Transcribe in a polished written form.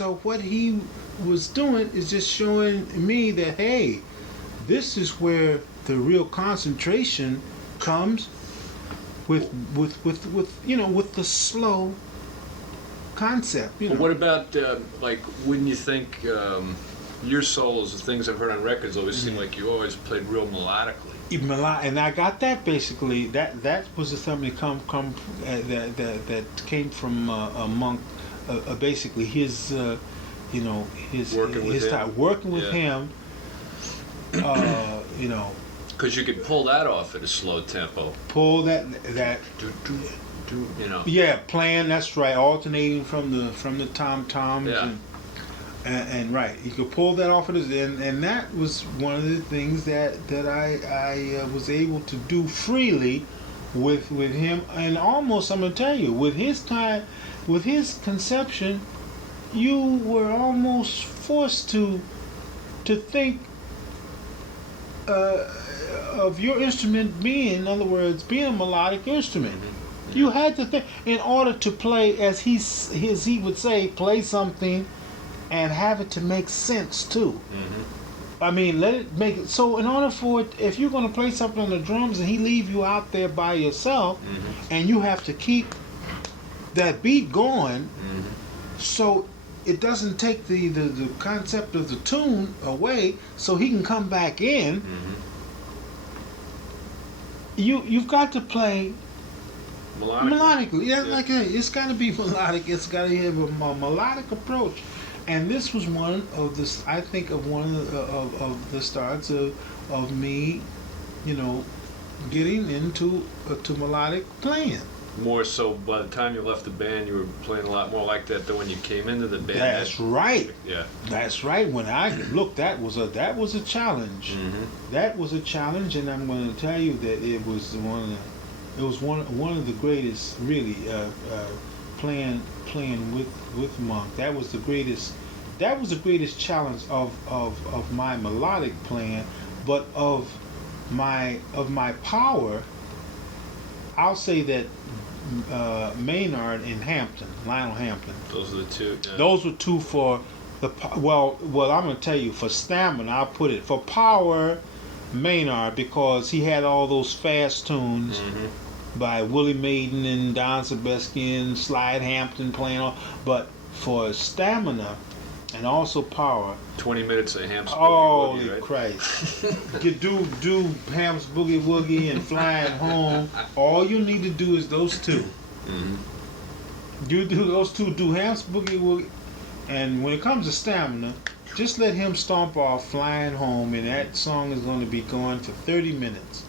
so what he was doing is just showing me that, hey, this is where the real concentration comes with with the slow concept. But what about like when you think your solos, the things I've heard on records, always seem like you always played real melodically. And I got that basically. That was something that came from a monk. Basically, his Working with him. time working with him. Because you could pull that off at a slow tempo. Pull that. Yeah, playing. That's right. Alternating from the tom toms. Yeah. And right, you could pull that off of his, and that was one of the things that I was able to do freely with him, and almost, I'm gonna tell you, with his time, with his conception, you were almost forced to think of your instrument being, in other words, being a melodic instrument. Mm-hmm. You had to think in order to play, as he would say, play something and have it to make sense too. Mm-hmm. I mean, let it make it. So in order for it, if you're going to play something on the drums and he leave you out there by yourself, and you have to keep that beat going, so it doesn't take the concept of the tune away, so he can come back in. You've got to play melodically. Yeah, like it's got to be melodic. It's got to have a melodic approach. And this was one of the, I think, of one of the starts of me, getting into to melodic playing. More so, by the time you left the band, you were playing a lot more like that than when you came into the band. That's right. Yeah. That's right. When I look, that was a challenge. Mm-hmm. That was a challenge, and I'm going to tell you that it was one of the greatest, really, playing with Monk. That was the greatest challenge of my melodic playing, but of my power. I'll say that Maynard and Lionel Hampton. Those are the two. Yeah. Those were two for the well. I'm gonna tell you, for stamina, I'll put it. For power, Maynard, because he had all those fast tunes. Mm-hmm. By Willie Maiden and Don Sebastian, Slide Hampton playing on, but for stamina and also power. 20 minutes of Ham's Boogie Holy Woogie, right? Christ! You do Ham's Boogie Woogie and Flying Home. All you need to do is those two. Mm-hmm. You do those two. Do Ham's Boogie Woogie, and when it comes to stamina, just let him stomp off Flying Home, and that song is going to be going for 30 minutes.